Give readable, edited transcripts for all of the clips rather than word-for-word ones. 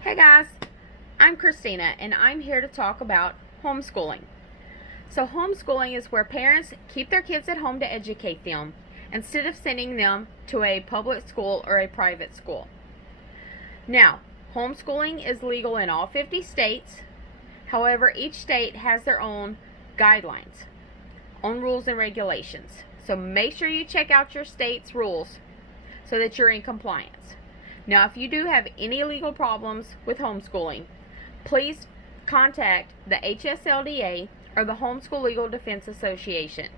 Hey guys, I'm Christina and I'm here to talk about homeschooling. So, homeschooling is where parents keep their kids at home to educate them instead of sending them to a public school or a private school. Now, homeschooling is legal in all 50 states. However, each state has their own guidelines, own rules and regulations. So, make sure you check out your state's rules so that you're in compliance. Now, if you do have any legal problems with homeschooling, please contact the HSLDA or the Homeschool Legal Defense Association.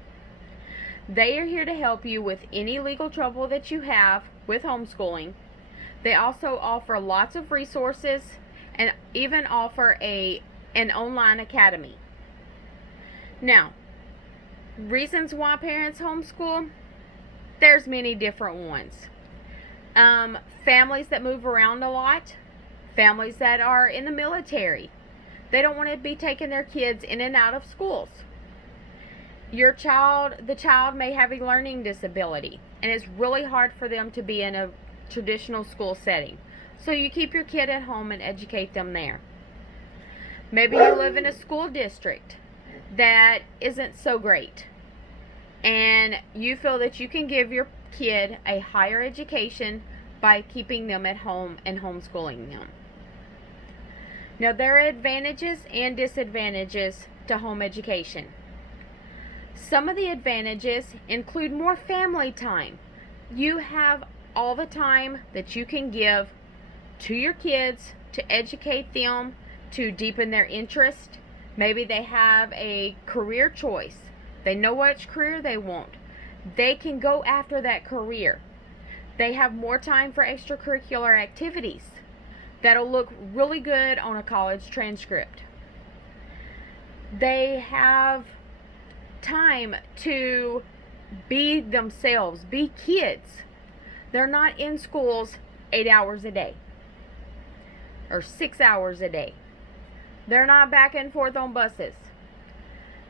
They are here to help you with any legal trouble that you have with homeschooling. They also offer lots of resources and even offer an online academy. Now, reasons why parents homeschool, there's many different ones. Families that move around a lot, families that are in the military, they don't want to be taking their kids in and out of schools. The child may have a learning disability, and it's really hard for them to be in a traditional school setting. So you keep your kid at home and educate them there. Maybe you live in a school district that isn't so great, and you feel that you can give your kid a higher education by keeping them at home and homeschooling them. Now, there are advantages and disadvantages to home education. Some of the advantages include more family time. You have all the time that you can give to your kids to educate them, to deepen their interest. Maybe they have a career choice. They know which career they want. They can go after that career. They have more time for extracurricular activities that'll look really good on a college transcript. They have time to be themselves, be kids. They're not in schools 8 hours a day or 6 hours a day. They're not back and forth on buses.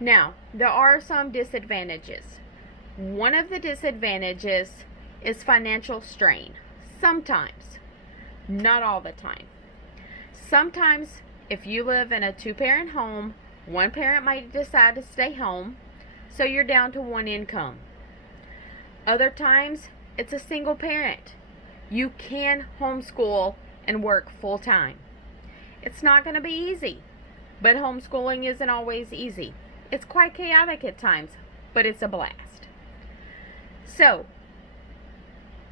Now, there are some disadvantages. One of the disadvantages is financial strain. Sometimes, not all the time. Sometimes, if you live in a two-parent home, one parent might decide to stay home, so you're down to one income. Other times, it's a single parent. You can homeschool and work full-time. It's not going to be easy, but homeschooling isn't always easy. It's quite chaotic at times, but it's a blast. So,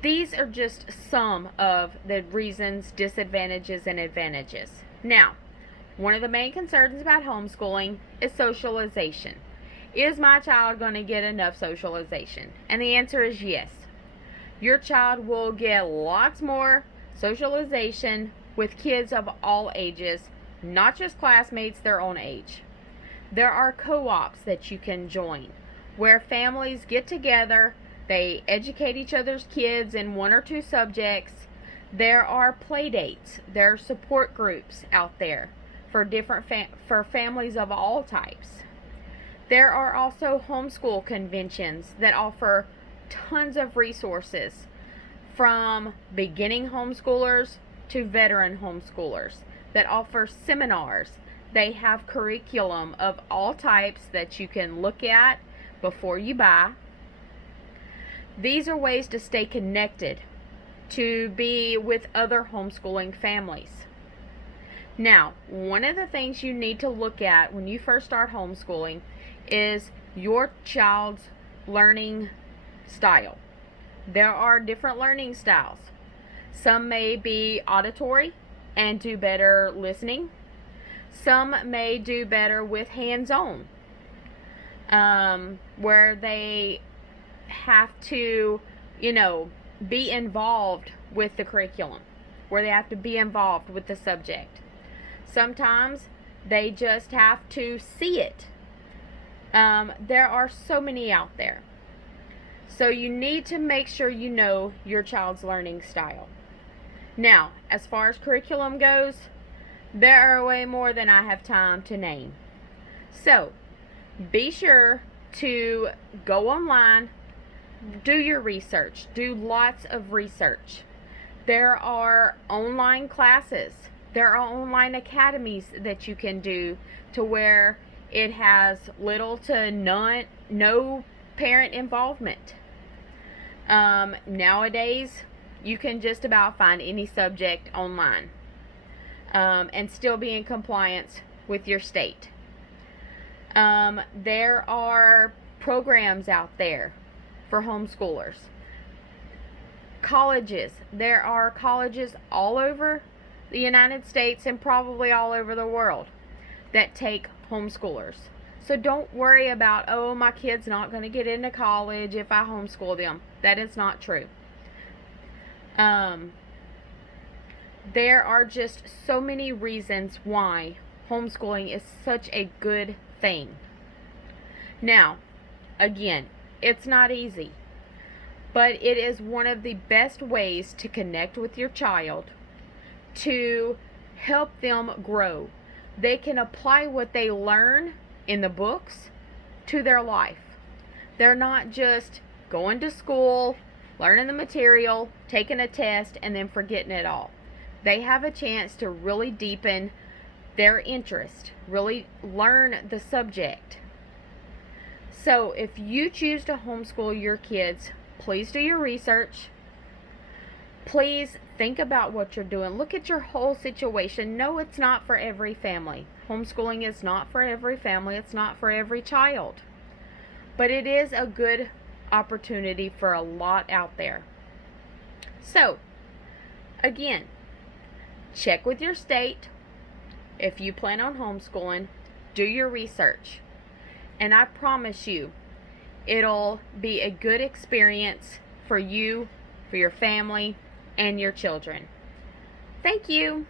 these are just some of the reasons, disadvantages, and advantages. Now, one of the main concerns about homeschooling is socialization. Is my child going to get enough socialization? And the answer is yes. Your child will get lots more socialization with kids of all ages, not just classmates their own age. There are co-ops that you can join where families get together. They educate each other's kids in one or two subjects. There are play dates. There are support groups out there for for families of all types. There are also homeschool conventions that offer tons of resources from beginning homeschoolers to veteran homeschoolers that offer seminars. They have curriculum of all types that you can look at before you buy. These are ways to stay connected, to be with other homeschooling families. Now, one of the things you need to look at when you first start homeschooling is your child's learning style. There are different learning styles. Some may be auditory and do better listening. Some may do better with hands-on, where they have to, be involved with the curriculum, where they have to be involved with the subject. Sometimes they just have to see it. There are so many out there. So you need to make sure you know your child's learning style. Now, as far as curriculum goes, there are way more than I have time to name. So, be sure to go online, do your research, do lots of research. There are online classes There are online academies that you can do to where it has little to no parent involvement. Nowadays, you can just about find any subject online and still be in compliance with your state. There are programs out there for homeschoolers. Colleges. There are colleges all over the United States and probably all over the world that take homeschoolers. So don't worry about, oh, my kid's not going to get into college if I homeschool them. That is not true. There are just so many reasons why homeschooling is such a good thing. Now, again, it's not easy, but it is one of the best ways to connect with your child, to help them grow. They can apply what they learn in the books to their life. They're not just going to school, learning the material, taking a test, and then forgetting it all. They have a chance to really deepen their interest, really learn the subject. So if you choose to homeschool your kids, please do your research. Please think about what you're doing. Look at your whole situation. No, it's not for every family. Homeschooling is not for every family. It's not for every child. But it is a good opportunity for a lot out there. So, again, check with your state. If you plan on homeschooling, do your research. And I promise you, it'll be a good experience for you, for your family, and your children. Thank you.